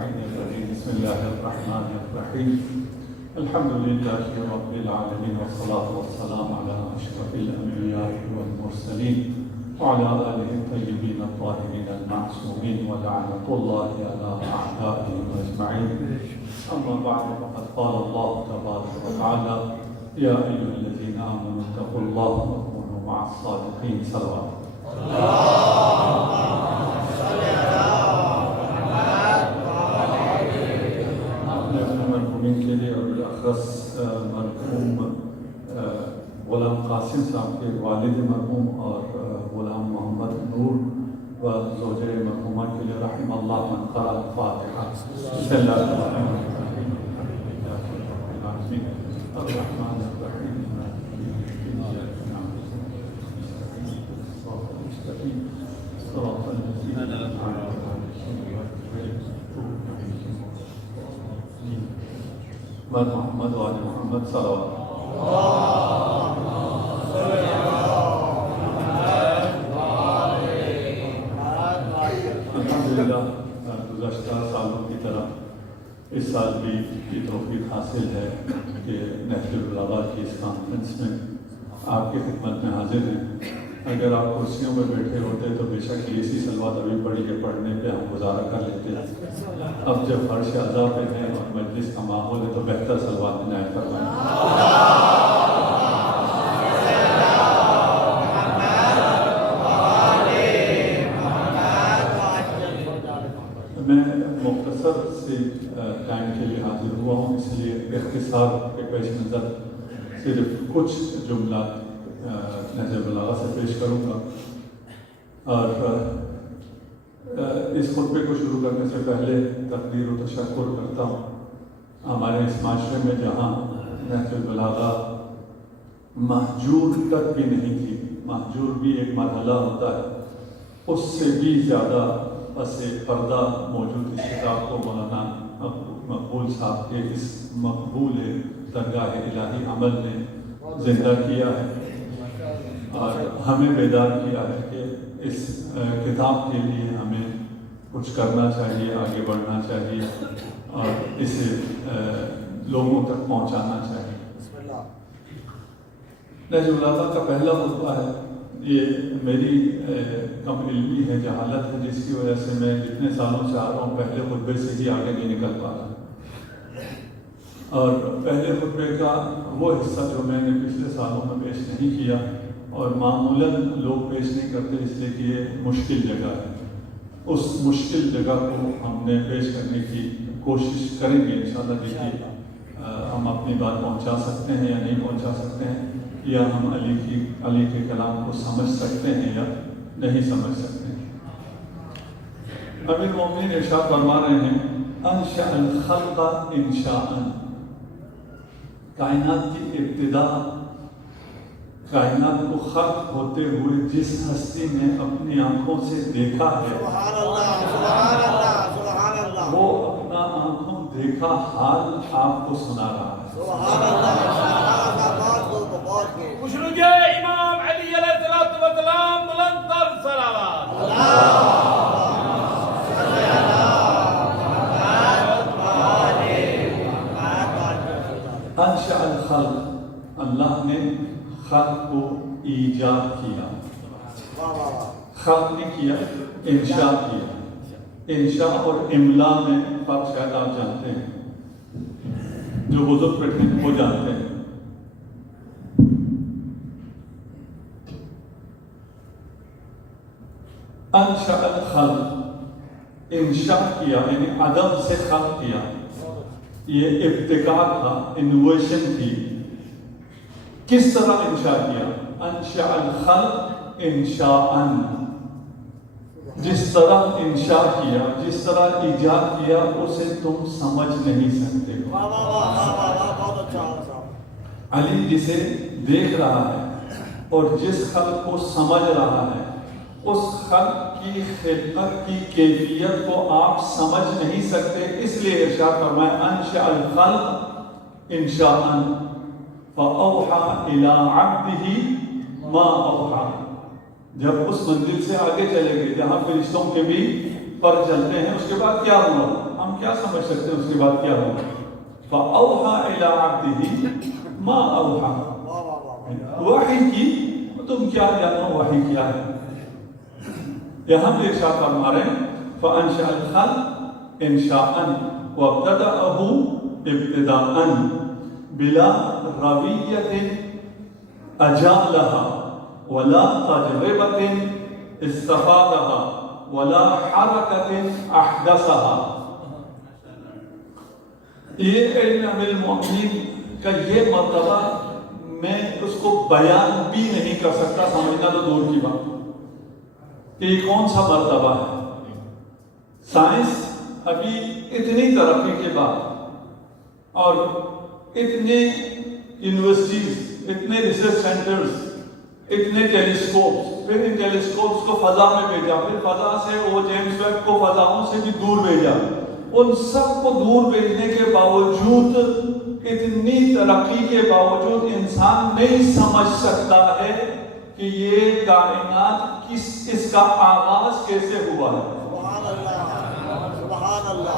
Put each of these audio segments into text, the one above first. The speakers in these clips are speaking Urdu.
بسم الله الرحمن الرحيم الحمد لله رب العالمين والصلاة والسلام على أشرف الأنبياء والمرسلين وعلى آله الطيبين الطاهرين المعصومين ولعنة الله على أعدائهم أجمعين. أما بعد فقد قال الله تبارك وتعالى يا أيها الذين آمنوا اتقوا الله وكونوا مع الصادقين. صلوات مرحومین کے لیے اور بالاخص مرحوم غلام قاسم صاحب کے والد مرحوم اور غلام محمد نور و زوجہ مرحومہ کے لیے رحم اللہ من قرأ الفاتحہ. بسم اللہ الرحمن الرحیم الرحمن الرحیم صراط الذین أنعمت محمد وآل محمد صلوات. الحمدللہ گزشتہ سالوں کی طرح اس سال بھی یہ توفیق حاصل ہے کہ نہج البلاغہ کی اس کانفرنس میں آپ کی خدمت میں حاضر ہیں. اگر آپ کرسیوں میں بیٹھے ہوتے تو بے شک اسی صلوات ابھی پڑھی کے پڑھنے پہ ہم گزارا کر لیتے. اب جب فرش اعضاء پہ ہیں اور مجلس کا ماحول ہے تو بہتر صلوات عنایت فرمائیں. میں مختصر سے ٹائم کے لیے حاضر ہوا ہوں، اس لیے اختصار کے پیش نظر صرف کچھ جملات نہج البلاغہ سے پیش کروں گا. اور اس خطبے کو شروع کرنے سے پہلے تقدیر و تشکر کرتا ہوں ہمارے اس معاشرے میں جہاں نہج البلاغہ مہجور تک بھی نہیں تھی. مہجور بھی ایک مرحلہ ہوتا ہے، اس سے بھی زیادہ پس پردہ موجود اس کتاب کو مولانا مقبول صاحب کے اس مقبول درگاہ الہی عمل نے زندہ کیا ہے اور ہمیں بیدار کیا ہے کہ اس کتاب کے لیے ہمیں کچھ کرنا چاہیے، آگے بڑھنا چاہیے اور اسے لوگوں تک پہنچانا چاہیے. نہج البلاغہ کا پہلا خطبہ ہے. یہ میری کم علمی ہے، جہالت ہے، جس کی وجہ سے میں جتنے سالوں سے آ رہا ہوں پہلے خطبے سے ہی آگے نہیں نکل پا رہا. اور پہلے خطبے کا وہ حصہ جو میں نے پچھلے سالوں میں پیش نہیں کیا اور معمولاً لوگ پیش نہیں کرتے اس لیے کہ یہ مشکل جگہ ہے، اس مشکل جگہ کو ہم نے پیش کرنے کی کوشش کریں گے انشاءاللہ. دیکھیے ہم اپنی بات پہنچا سکتے ہیں یا نہیں پہنچا سکتے ہیں، یا ہم علی کے کلام کو سمجھ سکتے ہیں یا نہیں سمجھ سکتے ہیں. امیر المومنین ارشاد فرما رہے ہیں انشأ الخلق انشاء. کائنات کی ابتدا، کائنات کو خلق ہوتے ہوئے جس ہستی نے اپنی آنکھوں سے دیکھا ہے، وہ اپنا آنکھوں دیکھا حال آپ کو سنا رہا ہے. امام علی علیہ السلام بلندر صلوات. انشأ الخلق، اللہ نے خلق کو ایجاد کیا. خلق نہیں کیا، انشاء کیا. انشاء اور املا میں فرق شاید آپ جانتے ہیں، جو بزرگ بیٹھے ہیں وہ جانتے ہیں. انشأ الخلق، انشاء کیا یعنی عدم سے خلق کیا. یہ ابتکار تھا، انوویشن تھی. کس طرح انشاء کیا؟ انشاء الخلق انشاءً، جس طرح انشاء کیا، جس طرح ایجاد کیا اسے تم سمجھ نہیں سکتے. علی جسے دیکھ رہا ہے اور جس خلق کو سمجھ رہا ہے، اس خلق کی خلقت کی کیفیت کو آپ سمجھ نہیں سکتے. اس لیے ارشاد فرمایا انشاء الخلق انشاءً فأوحى إلى عبده ما أوحى. جب اس منزل سے آگے چلے گئے جہاں فرشتوں کے بھی پر چلتے ہیں، اس کے بعد کیا ہوا؟ ہم کیا سمجھ سکتے ہیں اس کے بعد کیا ہوگا؟ فَأَوْحَى إِلَىٰ عَبْدِهِ مَا أَوْحَى، وحی کی تم کیا جانو وحی کیا ہے؟ یہاں پہ ارشاد فرما رہے ہیں فَأَنشَأَ الْخَلْقَ إِنشَاءً وَابْتَدَأَهُ ابْتِدَاءً بِلَا رَوِيَّةٍ أَجَالَهَا وَلَا تَجْرِبَةٍ اسْتَفَادَهَا وَلَا حَرَكَةٍ أَحْدَثَهَا۔ یہ علم امیر المؤمنین کا یہ مرتبہ میں اس کو بیان بھی نہیں کر سکتا، سمجھنا تو دور کی بات کہ یہ کون سا مرتبہ ہے۔ سائنس ابھی اتنی ترقی کے بعد اور اتنے یونیورسٹیز، اتنے ریسرچ سینٹرز، اتنے ٹیلیسکوپس، پھر ان ٹیلیسکوپس کو فضا میں بھیجا، پھر فضا سے وہ جیمز ویب کو فضاؤں سے بھی دور بھیجا، ان سب کو دور بھیجنے کے باوجود، اتنی ترقی کے باوجود انسان نہیں سمجھ سکتا ہے کہ یہ کائنات اس کا آغاز کیسے ہوا ہے۔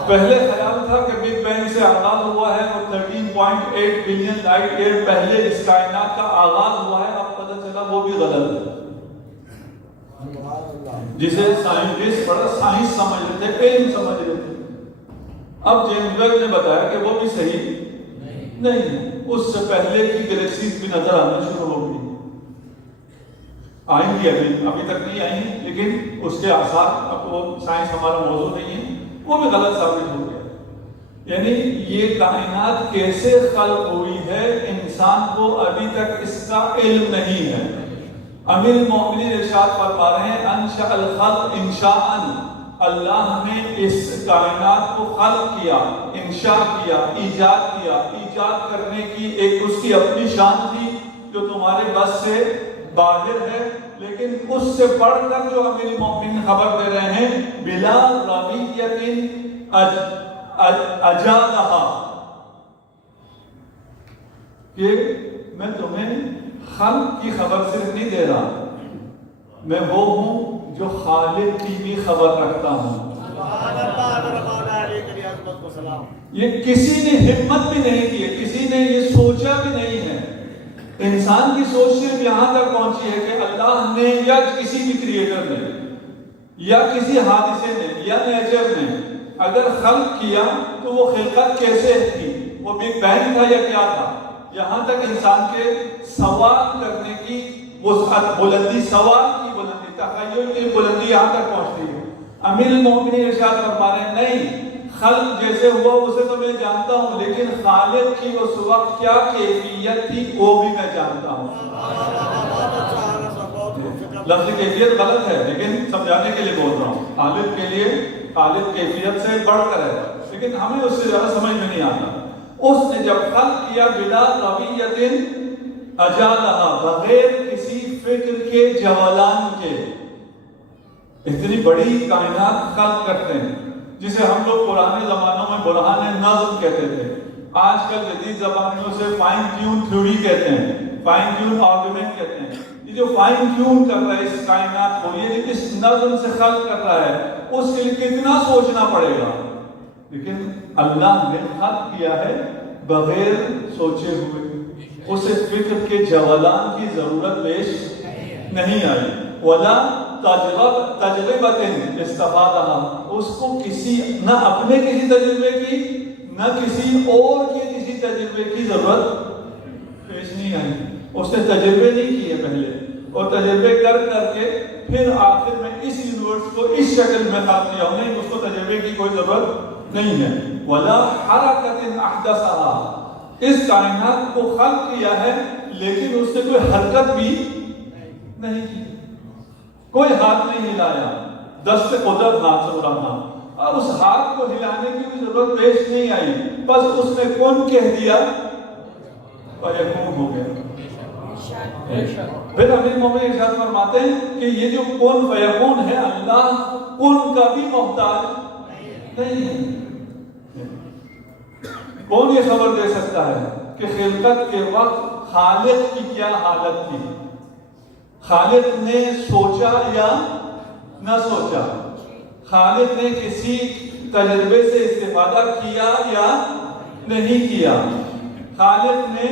پہلے خیال تھا کہ بگ بینگ سے آغاز ہوا ہے اور 13.8 بلین لائٹ ایئر پہلے اس کائنات کا آغاز ہوا ہے، اب پتہ چلا وہ بھی غلط ہے۔ جسے سائنٹسٹ بڑا سائنس سمجھ رہے تھے، علم سمجھ رہے تھے، اب جیمز ویب نے بتایا کہ وہ بھی صحیح نہیں، اس سے پہلے کی گلیکسیز بھی نظر آنا شروع ہو گئی، آئیں گی، ابھی تک نہیں آئی، لیکن اس کے آثار، اب وہ سائنس ہمارا موضوع نہیں ہے، وہ بھی غلط ثابت ہو گیا۔ یعنی یہ کائنات کیسے خلق ہوئی ہے انسان کو ابھی تک اس کا علم نہیں ہے۔ امیر المؤمنین ارشاد فرما رہے ہیں انشاء الخلق انشاءً، اللہ نے اس کائنات کو خلق کیا، انشاء کیا، ایجاد کرنے کی ایک اس کی اپنی شان تھی جو تمہارے بس سے باہر ہے، لیکن اس سے بڑھ کر جو امیر المؤمنین خبر دے رہے ہیں بلا رَوِيَّةٍ أَجَالَهَا، کہ میں تمہیں خلق کی خبر صرف نہیں دے رہا، میں وہ ہوں جو خالق کی بھی خبر رکھتا ہوں۔ یہ کسی نے ہمت بھی نہیں کی ہے، کسی نے یہ سوچا بھی نہیں ہے۔ انسان کی سوچ صرف یہاں تک پہنچی ہے کہ اللہ نے یا کسی بھی کریٹر نے یا کسی حادثے نے یا نیچر نے اگر خلق کیا تو وہ خلقت کیسے تھی، وہ بگ بینگ تھا یا کیا تھا، یہاں تک انسان کے سوال کرنے کی وسعت، بلندی، سوال کی بلندی، تخیل کی بلندی یہاں تک پہنچتی ہے۔ امیر المؤمنین ارشاد فرما رہے ہیں نہیں، خلق جیسے ہوا اسے تو میں جانتا ہوں، لیکن خالق کی اس وقت کیا کیفیت تھی وہ بھی میں جانتا ہوں۔ لفظ کیفیت غلط ہے لیکن سمجھانے کے لیے بول رہا ہوں، خالق کے لیے خالق کیفیت سے بڑھ کر ہے، لیکن ہمیں اس سے زیادہ سمجھ میں نہیں آتا۔ اس نے جب خلق کیا بلا رَوِيَّةٍ أَجَالَهَا، بغیر کسی فکر کے، جولان کے، اتنی بڑی کائنات خلق کرتے ہیں جسے ہم لوگ پرانے زمانوں میں برہان نظم کہتے تھے، آج کل جدید زبانوں سے فائن ٹیون تھیوری کہتے ہیں، فائن ٹیون آرگومنٹ کہتے ہیں۔ یہ جو فائن ٹیون کر رہا ہے اس کائنات کو، یہ اس نظم سے خلق کر رہا ہے، اس کے لیے کتنا سوچنا پڑے گا، لیکن اللہ نے خلق کیا ہے بغیر سوچے ہوئے، اسے فکر کے جولان کی ضرورت پیش نہیں آئی۔ ولا تجربۃ استفادہ، اس کو کسی نہ اپنے کسی تجربے کی نہ کسی اور کے کسی تجربے کی ضرورت پیش نہیں آئی۔ اس نے تجربے نہیں کیے پہلے، اور تجربے کر کر کے پھر آخر میں اس یونیورس کو اس شکل میں خلق کیا، نہیں اس کو تجربے کی کوئی ضرورت نہیں ہے۔ ولا حرکۃ احدثها، اس کائنات کو خلق کیا ہے لیکن اس نے کوئی حرکت بھی نہیں کی، کوئی ہاتھ نہیں ہلایا، دست قدرت ہاتھ سے اڑانا، اور اس ہاتھ کو ہلانے کی بھی ضرورت پیش نہیں آئی، بس اس نے کون کہہ دیا فیکون ہو گیا۔ پھر امیر المؤمنین ارشاد فرماتے ہیں کہ یہ جو کون فیکون ہے، اللہ کون کا بھی محتاج نہیں ہے۔ کون یہ خبر دے سکتا ہے کہ خلقت کے وقت خالق کی کیا حالت تھی، خالق نے سوچا یا نہ سوچا، خالق نے کسی تجربے سے استفادہ کیا یا نہیں کیا؟ خالق نے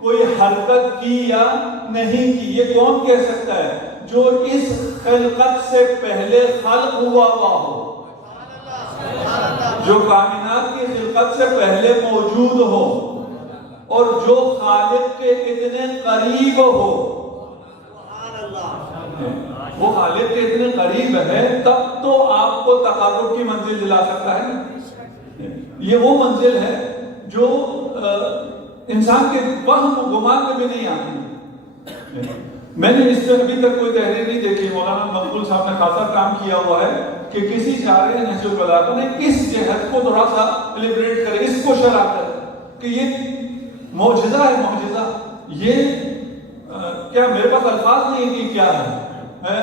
کوئی حرکت کی یا نہیں کی؟ یہ کون کہہ سکتا ہے؟ جو اس خلقت سے پہلے خلق ہوا ہو، جو کائنات کی خلقت سے پہلے موجود ہو، اور جو خالق کے اتنے قریب ہو. وہ خالق کے اتنے قریب ہے تب تو آپ کو تقرب کی منزل دلا سکتا ہے. یہ وہ منزل ہے جو انسان کے وہم و گمان میں بھی نہیں آتی. میں نے اس پر ابھی تک کوئی تحریر نہیں دیکھی. مولانا مقبول صاحب نے خاصا کام کیا ہوا ہے کہ کسی شارع نہج البلاغہ نے اس جہت کو تھوڑا سا ایلیبریٹ کرے، اس کو شرح کرے کہ یہ معجزہ ہے. معجزہ یہ کیا میرے پاس الفاظ نہیں کہ کیا ہے. میں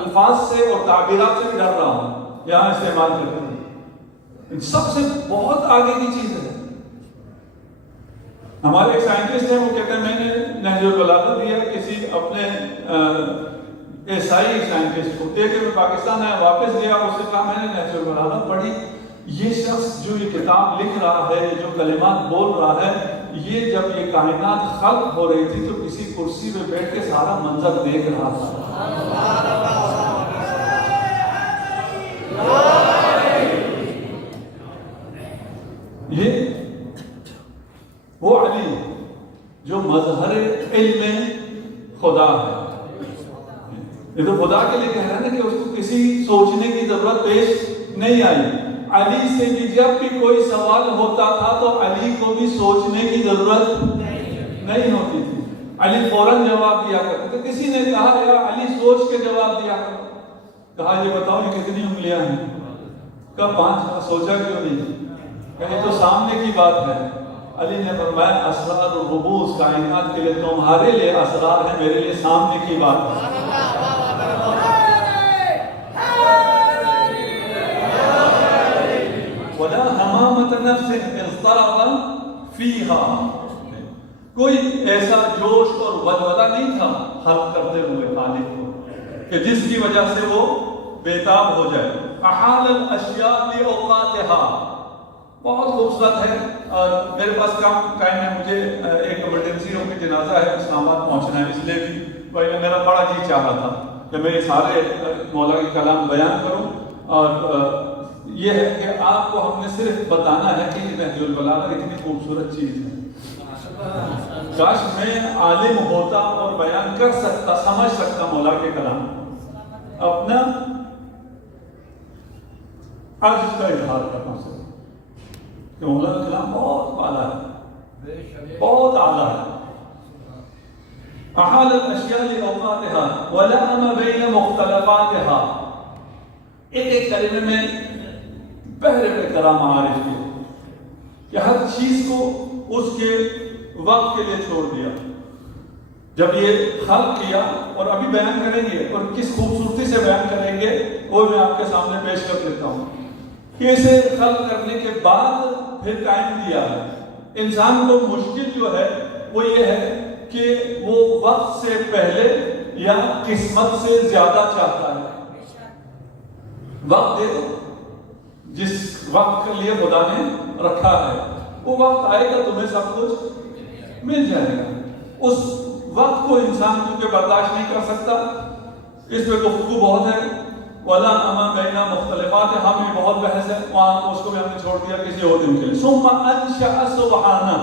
الفاظ سے اور تعبیرات سے بھی ڈر رہا ہوں یہاں استعمال کرتے ہیں. سب سے بہت آگے کی چیز ہے. ہمارے ایک سائنٹسٹ ہیں، وہ کہتے ہیں میں نے نہج البلاغہ دیا کسی اپنے عیسائی سائنٹسٹ کو دے کے میں پاکستان آیا، واپس گیا، اس سے کہا میں نے نہج البلاغہ پڑھی. یہ شخص جو یہ کتاب لکھ رہا ہے، جو کلمات بول رہا ہے، یہ جب یہ کائنات خلق ہو رہی تھی تو کسی کرسی پہ بیٹھ کے سارا منظر دیکھ رہا تھا. یہ وہ علی جو مظہر علم خدا ہے. یہ تو خدا کے لیے کہہ رہا ہے نا کہ اس کو کسی سوچنے کی ضرورت پیش نہیں آئی. علی سے بھی جب بھی کوئی سوال ہوتا تھا تو علی کو بھی سوچنے کی ضرورت نہیں ہوتی تھی. علی فوراً جواب دیا کرتے تھے. کسی نے کہا یا علی سوچ کے جواب دیا کرو. کہا یہ بتاؤ یہ کتنی انگلیاں ہیں؟ کہا 5. سوچا کیوں نہیں؟ کہ یہ تو سامنے کی بات ہے. علی نے فرمایا اسرار و ربوز کائنات کے لیے تمہارے لیے اسرار ہے، میرے لیے سامنے کی بات ہے. وَلَا حَمَامَةَ نَفْسٍ اضْطَرَبَ فِيهَا. کوئی ایسا جوش اور ولولہ نہیں تھا خلق کرتے ہوئے خالق کو کہ جس کی وجہ سے وہ بیتاب ہو جائے. احال الاشیاء لأوقاتها. بہت خوبصورت ہے. اور میرے پاس کام ٹائم ہے، مجھے ایک ایمرجنسی ہو کے جنازہ ہے، اسلام آباد پہنچنا ہے. اس لیے بھی بھائی میرا بڑا جی چاہ رہا تھا کہ میں سارے مولا کے کلام بیان کروں. اور یہ ہے کہ آپ کو ہم نے صرف بتانا ہے کہ یہ نہج البلاغہ اتنی خوبصورت چیز ہے. کاش میں عالم ہوتا اور بیان کر سکتا، سمجھ سکتا مولا کے کلام. اپنا عجز کا اظہار کرنا سکتا کہ مولا کا کلام بہت اعلیٰ ہے، بہت اعلیٰ ہے. احال الاشیاء لأوقاتها ولأم بین مختلفاتها. ایک کلمے میں پہرے پہ کرام معارف کے کہ ہر چیز کو اس کے وقت کے لیے چھوڑ دیا. جب یہ خلق کیا، اور ابھی بیان کریں گے اور کس خوبصورتی سے بیان کریں گے وہ میں آپ کے سامنے پیش کر دیتا ہوں کہ اسے خلق کرنے کے بعد پھر ٹائم دیا ہے. انسان کو مشکل جو ہے وہ یہ ہے کہ وہ وقت سے پہلے یا قسمت سے زیادہ چاہتا ہے. وقت دے دو، جس وقت کے لیے خدا نے رکھا ہے وہ وقت آئے گا، تمہیں سب کچھ مل جائے گا. اس وقت کو انسان کیونکہ برداشت نہیں کر سکتا. اس پہ گفتگو بہت ہے. وَلَا أَمَا بَيْنَ مُخْتَلِفَاتِ ہم بھی بہت بحث ہے، وہاں اس کو بھی ہم نے چھوڑ دیا کسی اور دن کے لیے. ثُمَّ أَنشَأَ سُبْحَانَهُ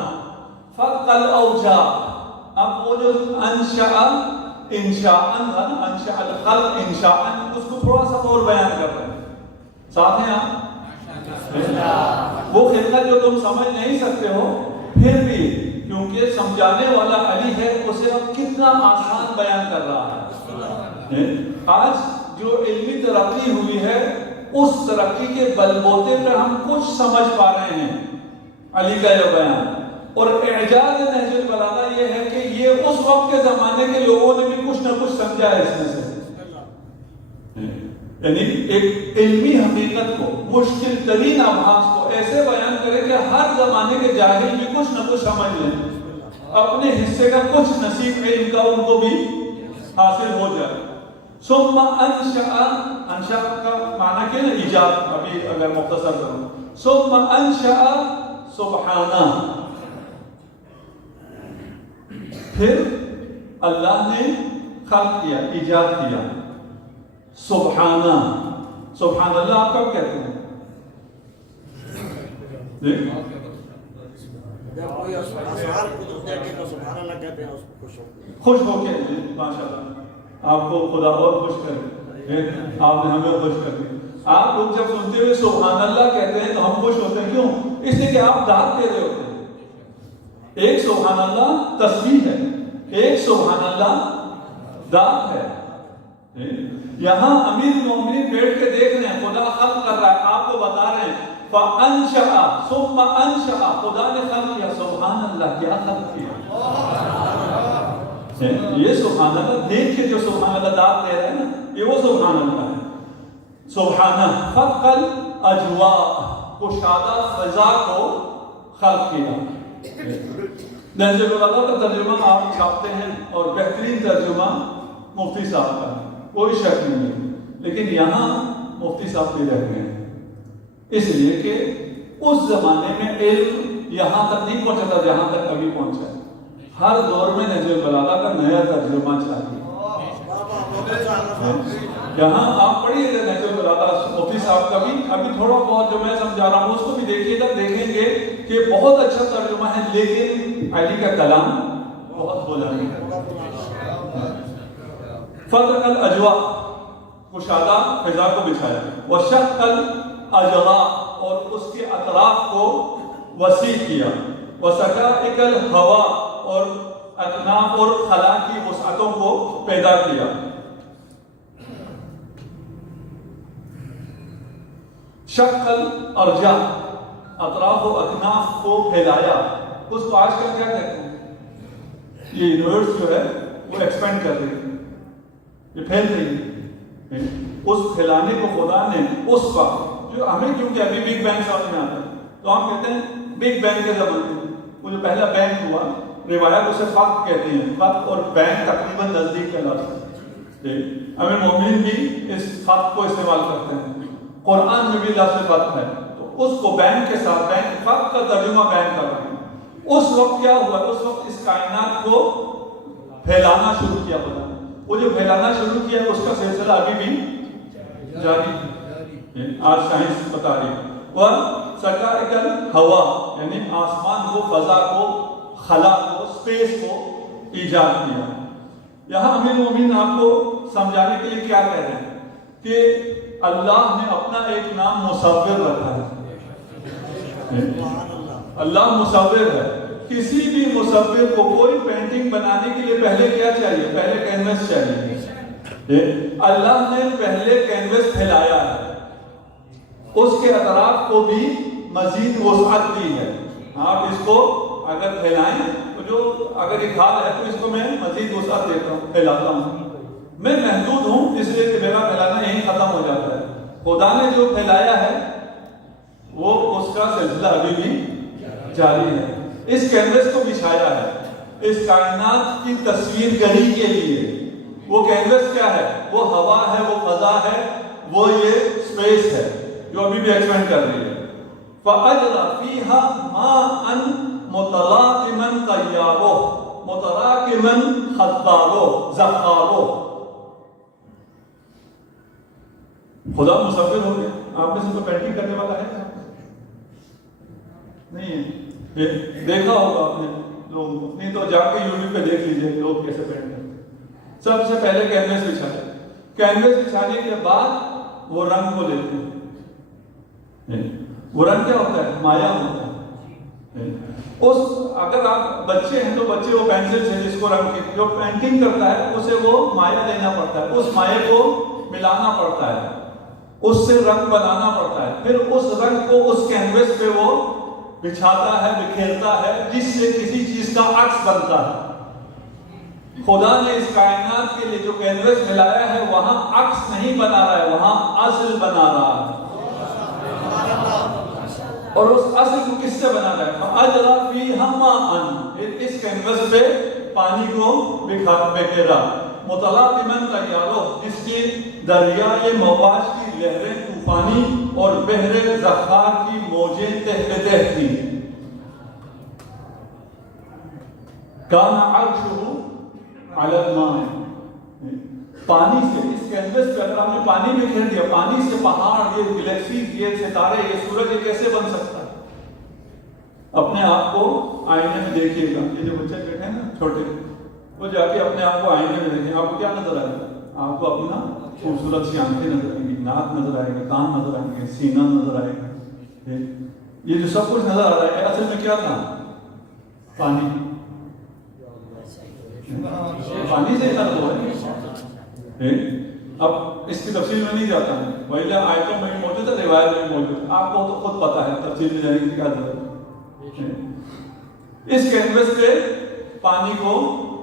فَرْقَ الْأَوْجَاءِ. اب وہ جو انشاء انشاءً تھا نا، انشاء الخلق انشاءً، اس کو تھوڑا سا اور بیان کر رہے ہیں. ساتھ ہیں آپ؟ وہ خلقت جو تم سمجھ نہیں سکتے ہو، پھر بھی کیونکہ سمجھانے والا علی ہے اسے اب کتنا آسان بیان کر رہا ہے. آج جو علمی ترقی ہوئی ہے اس ترقی کے بل بوتے پر ہم کچھ سمجھ پا رہے ہیں علی کا یہ بیان. اور اعجاز نہج البلاغہ یہ ہے کہ یہ اس وقت کے زمانے کے لوگوں نے بھی کچھ نہ کچھ سمجھا ہے اس میں سے. یعنی ایک علمی حقیقت کو، مشکل ترین آبھاس کو ایسے بیان کرے کہ ہر زمانے کے جاہل بھی کچھ نہ کچھ سمجھ لیں، اپنے حصے کا کچھ نصیب علم کا ان کو بھی حاصل ہو جائے. ثم انشأ انشا کا معنی کیا نا ایجاد، ابھی اگر مختصر کروں، ثم انشأ سبحانہ، پھر اللہ نے خلق کیا، ایجاد کیا، سبحانہ، سبحان اللہ آپ کب کہتے ہیں؟ جب کوئی اسرار قدرت دیکھے تو سبحان اللہ کہتے ہیں، اس کو خوش ہو کے، ماشاء اللہ آپ کو خدا اور خوش کرے، آپ نے ہمیں خوش کر دی۔ آپ لوگ جب سنتے ہوئے سبحان اللہ کہتے ہیں تو ہم خوش ہوتے ہیں، کیوں؟ اس لیے کہ آپ داد دے رہے ہوتے ہیں۔ ایک سبحان اللہ تسبیح ہے، ایک سبحان اللہ داد ہے۔ یہاں امیر المومنین بیٹھ کے دیکھ رہے ہیں، خدا خلق کر رہا ہے، آپ کو بتا رہے ہیں فَأَنشَأَ ثُمَّ أَنشَأَ، خدا نے خلق کیا، سبحان اللہ، کیا خلق کیا؟ یہ سبحان اللہ دیکھ کے جو سبحان اللہ داد دے رہے ہیں نا، یہ وہ سبحان اللہ ہے۔ سبحانہ فَقَ الْأَجْوَاء، کشادہ فضا کو خلق کیا۔ نہج البلاغہ کا ترجمہ آپ چھاپتے ہیں اور بہترین ترجمہ مفتی صاحب کا ہے، کوئی شک نہیں ہے، لیکن یہاں مفتی صاحب بھی رہ گئے ہیں، اس لیے کہ اس زمانے میں علم یہاں تک نہیں پہنچا تھا جہاں تک ابھی پہنچا ہے۔ ہر دور میں نہج البلاغہ کا نیا ترجمہ چاہیے۔ یہاں آپ پڑھیے گا نہج البلاغہ مفتی صاحب کا بھی، ابھی تھوڑا بہت جو میں سمجھا رہا ہوں اس کو بھی دیکھیے گا، دیکھیں گے کہ بہت اچھا ترجمہ ہے، لیکن علی کا کلام بہت بلند ہے۔ فَقَ الْأَجْوَاء، کشادہ فضا کو بچھایا، وَشَقَّ الْأَجْرَاء، اور اس کے اطراف کو وسیع کیا، وَسَقَائِقَ الْهَوَاء، اور اکناف اور خلا کی وسعتوں کو پیدا کیا۔ شق الارجاء، اطراف و اکناف کو پھیلایا، اس کو آج کل کیا کہتے ہیں؟ یہ یونیورس جو ہے وہ ایکسپینڈ کر رہی ہے، یہ پھیل رہی ہے۔ اس پھیلانے کو خدا نے اس وقت، جو ہمیں کیونکہ ابھی بگ بینگ سمجھ میں آتا ہے تو ہم کہتے ہیں بگ بینگ کے زمانے میں وہ جو پہلا بینگ ہوا، روایت اسے فتح کہتے ہیں، فتح اور بینگ تقریباً نزدیک کا لفظ ہے۔ امیر مومنین بھی اس فتح کو استعمال کرتے ہیں، قرآن میں بھی لفظ فتح ہے، تو اس کو بینگ کے ساتھ، بینگ فتح کا ترجمہ بینگ کر رہے ہیں۔ اس وقت کیا ہوا؟ اس وقت اس کائنات کو پھیلانا شروع کیا خدا نے۔ وہ جو پھیلانا شروع کیا اس کا سلسلہ ابھی بھی جاری ہے، آج سائنس بتا رہی ہے۔ اور سقائق الہوا، یعنی آسمان کو، فضا کو، خلا کو، سپیس کو ایجاد کیا۔ یہاں امیر مومنین آپ کو سمجھانے کے لیے کیا کہہ رہے ہیں کہ اللہ نے اپنا ایک نام مصور رکھا ہے۔ اللہ مصور ہے، کسی بھی مصور کو کوئی پینٹنگ بنانے کے لیے پہلے کیا چاہیے؟ پہلے کینوس چاہیے۔ اللہ نے پہلے کینوس پھیلایا ہے، اس کے اطراف کو بھی مزید وسعت دی ہے۔ آپ اس کو اگر پھیلائیں تو جو اگر یہ کھال ہے تو اس کو میں مزید وسعت دیتا ہوں، پھیلاتا ہوں۔ میں محدود ہوں اس لیے کہ میرا پھیلانا یہیں ختم ہو جاتا ہے۔ خدا نے جو پھیلایا ہے وہ اس کا سلسلہ ابھی بھی جاری ہے۔ اس کینوس کو بچھایا ہے اس کائنات کی تصویر گری کے لیے۔ وہ کینوس کیا ہے؟ وہ ہوا ہے، وہ فضا ہے، وہ یہ سپیس ہے جو ابھی بھی ایکسپینڈ کر رہی ہے۔ فَأَجْرَ فِيهَا مَاءً مُتَلَاقِمًا طَيَّابُهُ مُتَرَاكِمًا خَطَّابُهُ زَخَّارُهُ۔ خدا مصور ہو گیا۔ آپ میں سے کوئی پینٹنگ کرنے والا ہے؟ نہیں ہے، دیکھا ہوگا آپ نے لوگوں کو، نہیں تو جا کے یوٹیوب پہ دیکھ لیجئے لوگ کیسے پینٹ کرتے ہیں۔ سب سے پہلے کینوس بچھاتے ہیں، کینوس بچھانے کے بعد وہ رنگ کو لیتے ہیں۔ وہ رنگ کیا ہوتا ہے؟ مایا ہوتا ہے۔ اگر آپ بچے ہیں تو بچے وہ پینسل سے جس کو رنگ کی جو پینٹنگ کرتا ہے اسے وہ مایا دینا پڑتا ہے، اس مائع کو ملانا پڑتا ہے، اس سے رنگ بنانا پڑتا ہے، پھر اس رنگ کو اس کینوس پہ وہ بچھاتا ہے، بکھیرتا ہے، جس سے کسی چیز کا عکس بنتا ہے۔ خدا نے اس کائنات کے لیے جو کینوس ملایا ہے وہاں عکس نہیں بنا رہا ہے، وہاں اصل بنا رہا ہے، اور اس اصل کو کس سے بنا رہا ہے؟ فَأَجْرَ فِيهَا مَاءً، اس کینوس پہ پانی کو بکھیرا، متلاطمن تیارو، جس کی دریائے مواج کی لہریں طوفانی اور بحر زخار کی موجیں تہ پہ تہ تھیں. کان عرشہ علی الماء، پانی سے، اس کینوس پہ اگر آپ نے پانی میں گھیر دیا، پانی سے پہاڑ، یہ گلیکسی، یہ ستارے، یہ سورج، یہ کیسے بن سکتا ہے؟ اپنے آپ کو آئینے میں دیکھیے گا. یہ جو بچے بیٹھے ہیں نا چھوٹے، وہ جا کے اپنے آپ کو آئینے میں دیکھیں، آپ کو کیا نظر آئے گا؟ آپ کو اپنا خوبصورت سی آنکھیں نظر آئیں گی، ناک نظر آئے گا، کان نظر آئیں گے، سینہ نظر آئے گا. یہ جو سب کچھ نظر آ رہا ہے اصل میں کیا تھا؟ پانی. پانی سے ہی ہوا ہے. اب اس کی تفصیل میں نہیں جاتا ہے، وہی آیتوں میں موجود ہے، روایت میں موجود ہے، آپ کو تو خود پتا ہے، تفصیل میں جانے کی کیا ضرورت ہے. اس کینوس پہ پانی کو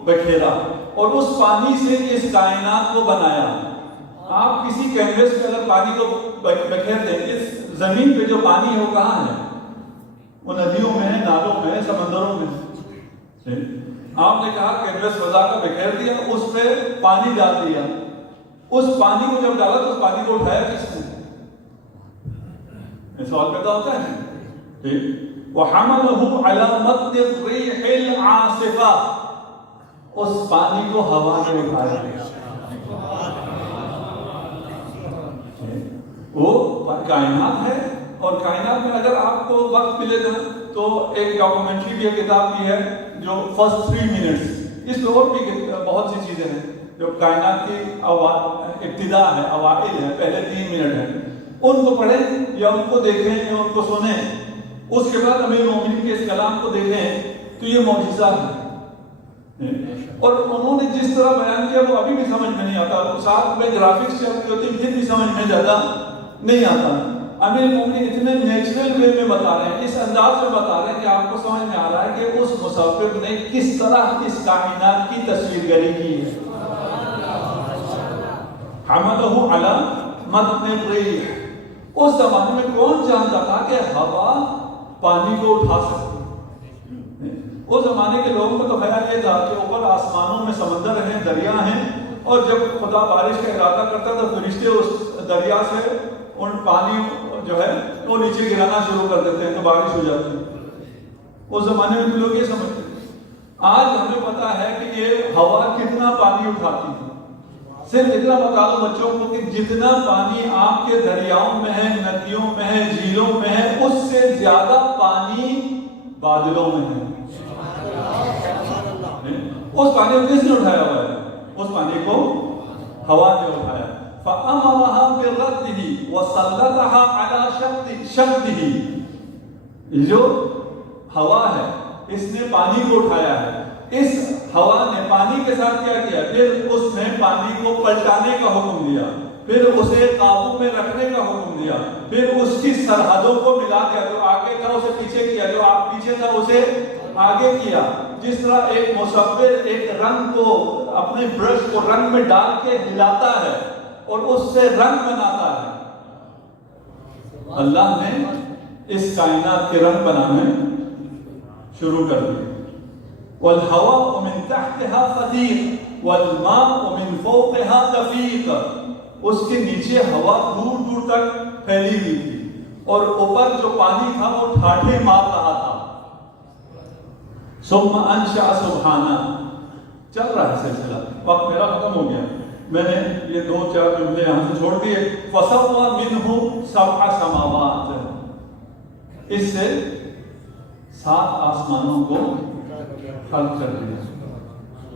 بکھیرا اور اس پانی سے اس کائنات کو بنایا. آپ کسی کینوس پہ اگر پانی کو بکھیر دیں، اس زمین پہ جو پانی ہے وہ کہاں ہے؟ وہ ندیوں میں ہے، نالوں میں ہے، سمندروں میں ہے. آپ نے کہا کینوس فضا کا بکھیر دیا، اس پہ پانی ڈال دیا. اس پانی کو جب ڈالا تو اس پانی کو اٹھایا کس نے؟ یہ سوال پیدا ہوتا ہے. ٹھیک. وَحَمَلَهُ عَلَى مَتْنِ الرِّيحِ الْعَاصِفَةِ، اس پانی کو ہوا نے اٹھایا. وہ کائنات ہے، اور کائنات میں اگر آپ کو وقت ملے نا تو ایک ڈاکومنٹری بھی کتاب کی ہے جو فرسٹ 3 منٹس، اس میں اور بھی بہت سی چیزیں ہیں جو کائنات کی ابتدا ہے، اوائل ہے، پہلے 3 منٹ ہیں. ان کو پڑھیں یا ان کو دیکھیں یا ان کو سنیں، اس کے بعد امیر المومنین کے اس کلام کو دیکھیں تو یہ معجزہ ہے. اور انہوں نے جس طرح بیان کیا وہ ابھی بھی سمجھ میں نہیں آتا، ساتھ میں گرافکس چلتی ہوتی پھر بھی سمجھ میں زیادہ نہیں آتا. امیر المومنین اتنے نیچرل وے میں بتا رہے ہیں، اس انداز میں بتا رہے ہیں کہ آپ کو سمجھ میں آ رہا ہے کہ اس مصور نے کس طرح اس کائنات کی تصویر گری کی ہے. حملہ علی متن الریح، اس زمانے میں کون جانتا تھا کہ ہوا پانی کو اٹھا سکتی؟ اس زمانے کے لوگوں کو تو خیال یہ تھا کہ اوپر آسمانوں میں سمندر ہیں، دریا ہیں، اور جب خدا بارش کا ارادہ کرتا تو فرشتے اس دریا سے ان پانی جو ہے وہ نیچے گرانا شروع کر دیتے ہیں تو بارش ہو جاتی ہے. اس زمانے میں لوگ یہ سمجھتے ہیں. آج ہمیں پتا ہے کہ یہ ہوا کتنا پانی اٹھاتی ہے. صرف اتنا بتا دو بچوں کو کہ جتنا پانی آپ کے دریاؤں میں ہے، ندیوں میں ہے، جھیلوں میں ہے، اس سے زیادہ پانی بادلوں میں ہے. اس پانی کو کس نے اٹھایا ہوا ہے؟ اس پانی کو ہوا نے اٹھایا. فَأَمَرَهَا بِرَدِّهِ وَسَلَّطَهَا عَلَى شَقِّهِ، جو ہوا ہے اس نے پانی کو اٹھایا ہے. اس ہوا نے پانی کے ساتھ کیا کیا؟ پھر اس نے پانی کو پلٹانے کا حکم دیا، پھر اسے قابو میں رکھنے کا حکم دیا، پھر اس کی سرحدوں کو ملا دیا، جو آگے تھا اسے پیچھے کیا، جو آپ پیچھے تھا اسے آگے کیا. جس طرح ایک مصور ایک رنگ کو اپنے برش کو رنگ میں ڈال کے ہلاتا ہے اور اس سے رنگ بناتا ہے، اللہ نے اس کائنات کے رنگ بنانے شروع کر دیے. والهواء من تحتها فتيق والماء من فوقها دفيق، اس کے نیچے ہوا دور دور تک پھیلی ہوئی تھی اور اوپر جو پانی تھا وہ ٹھاٹھے مار رہا تھا. ثم انشأ سبحانہ، چل رہا ہے سلسلہ، وقت میرا ختم ہو گیا، میں نے یہ 2-4 جملے یہاں سے چھوڑ دیے. فسوى منه 7 سماوات، اس سے 7 آسمانوں کو خلق کر دیا.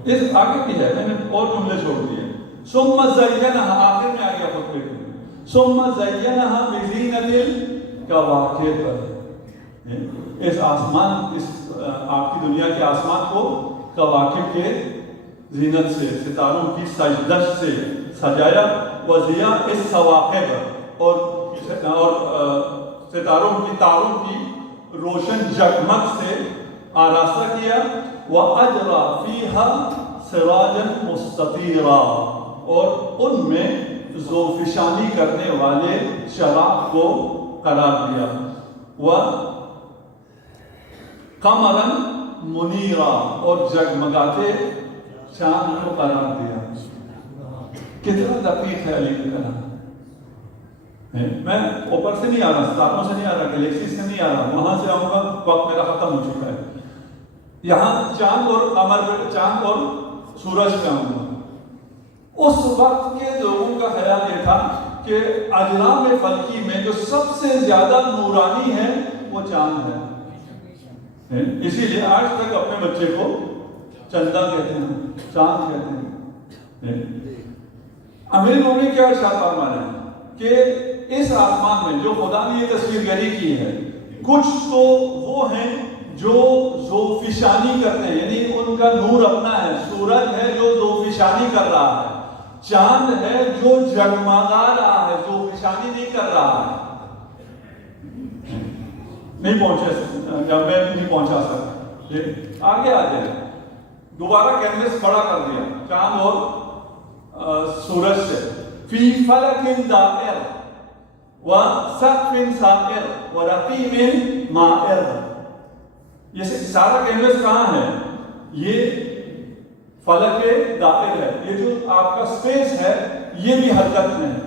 اس آگے کی ہے، میں نے اور جملے چھوڑ دیے. ثم زینہا، آخر میں آ گیا خطبے کے، ثم زینہا بزینۃ الکواکب، اس آسمان، اس آپ کی دنیا کے آسمان کو کواکب کے زینت سے، ستاروں کی سجدش سے سجایا. وضیاء الثواقب، اور ستاروں کی، تاروں کی روشن جگمگ سے آراستہ کیا. وَأَجْرَى فِيهَا سِرَاجًا مُسْتَطِيرًا، اور ان میں ذوفشانی کرنے والے چراغ کو قرار دیا. وَقَمَرًا مُنِيرًا، اور جگمگاتے چاند کو قرار دیا. کتنا دقیق ہے علی کا کلام. میں اوپر سے نہیں آ رہا, ستاروں سے نہیں آ رہا, گلیکسی سے نہیں آ رہا, وہاں سے آؤں گا وقت میرا ختم ہو چکا ہے. یہاں چاند اور قمر پہ, چاند اور سورج پہ آؤں گا. اس وقت کے لوگوں کا خیال یہ تھا کہ اجرام فلکی میں جو سب سے زیادہ نورانی ہے وہ چاند ہے. اسی لیے آج تک اپنے بچے کو چندہ کہتے ہیں, چاند کہتے ہیں. امیر المومنین کیا ارشاد فرما رہے ہیں کہ اس آسمان میں جو خدا نے یہ تصویر گری کی ہے, کچھ تو وہ ہیں جو ذوفشانی کرتے ہیں, یعنی ان کا نور اپنا ہے. سورج ہے جو ذوفشانی کر رہا ہے, چاند ہے جو جگمگا رہا ہے, ذوفشانی نہیں کر رہا ہے. نہیں پہنچے, یا میں نہیں پہنچا سکتا. یہ آگے آ جائے, دوبارہ کینوس بڑا کر دیا چاند اور سورج سے. فی فلک دائر وسقف سائر ورقیم مائر. یہ سارا کینوس کہاں ہے؟ یہ فلک دائر ہے. یہ جو آپ کا سپیس ہے یہ بھی حرکت میں ہے,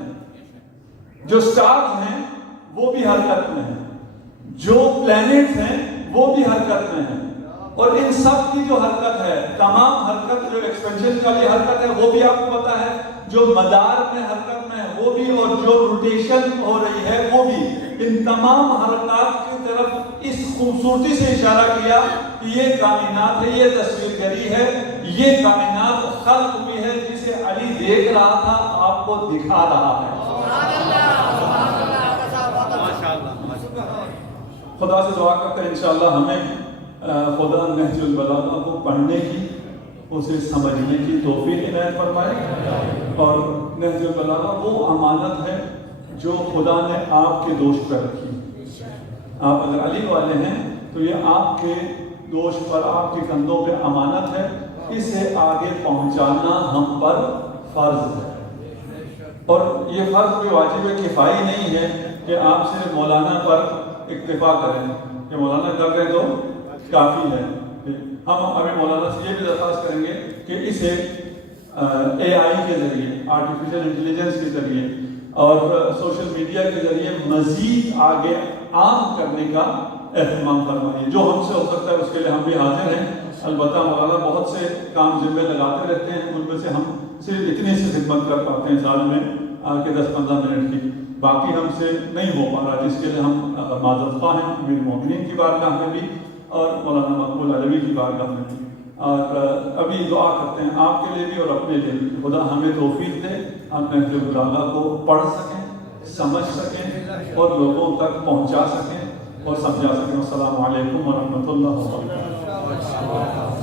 جو سٹارز ہیں وہ بھی حرکت میں ہیں, جو پلینٹس ہیں وہ بھی حرکت میں ہیں. اور ان سب کی جو حرکت ہے, تمام حرکت, جو ایکسپینشن کا بھی حرکت ہے وہ بھی آپ کو پتا ہے, جو مدار میں حرکت میں ہے وہ بھی, اور جو روٹیشن ہو رہی ہے وہ بھی. ان تمام حرکات کی طرف اس خوبصورتی سے اشارہ کیا کہ یہ کائنات ہے, یہ تصویر گری ہے, یہ کائنات خلق بھی ہے جسے علی دیکھ رہا تھا, آپ کو دکھا رہا ہے. خدا سے دعا کرتے ہیں انشاءاللہ ہمیں خدا نہج البلاغہ کو پڑھنے کی, اسے سمجھنے کی توفیق عنایت فرمائے. اور نہج البلاغہ وہ امانت ہے جو خدا نے آپ کے دوش پر رکھی. آپ اگر علی والے ہیں تو یہ آپ کے دوش پر, آپ کے کندھوں پہ امانت ہے. اسے آگے پہنچانا ہم پر فرض ہے. اور یہ فرض بھی واجب کفائی نہیں ہے کہ آپ سے مولانا پر اکتفا کریں کہ مولانا کر رہے تو کافی ہے. ہم ابھی مولانا سے یہ بھی درخواست کریں گے کہ اسے اے آئی کے ذریعے, آرٹیفیشل انٹیلیجنس کے ذریعے اور سوشل میڈیا کے ذریعے مزید آگے عام کرنے کا اہتمام فرمائیے. جو ہم سے ہو سکتا ہے اس کے لیے ہم بھی حاضر ہیں. البتہ مولانا بہت سے کام ذمہ لگاتے رہتے ہیں, ان میں سے ہم صرف اتنی سی خدمت کر پاتے ہیں سال میں آ کے 10-15 منٹ کی, باقی ہم سے نہیں ہو پا رہا, جس کے لیے ہم معذرت خواہ ہیں امیر المومنین کی بارگاہ میں بھی اور مولانا مقبول علوی کی بارگاہ میں بھی. اور ابھی دعا کرتے ہیں آپ کے لیے بھی اور اپنے لیے بھی, خدا ہمیں توفیق دے ہم نہج البلاغہ کو پڑھ سکیں, سمجھ سکیں اور لوگوں تک پہنچا سکیں اور سمجھا سکیں. السلام علیکم ورحمۃ اللہ وبرکاتہ.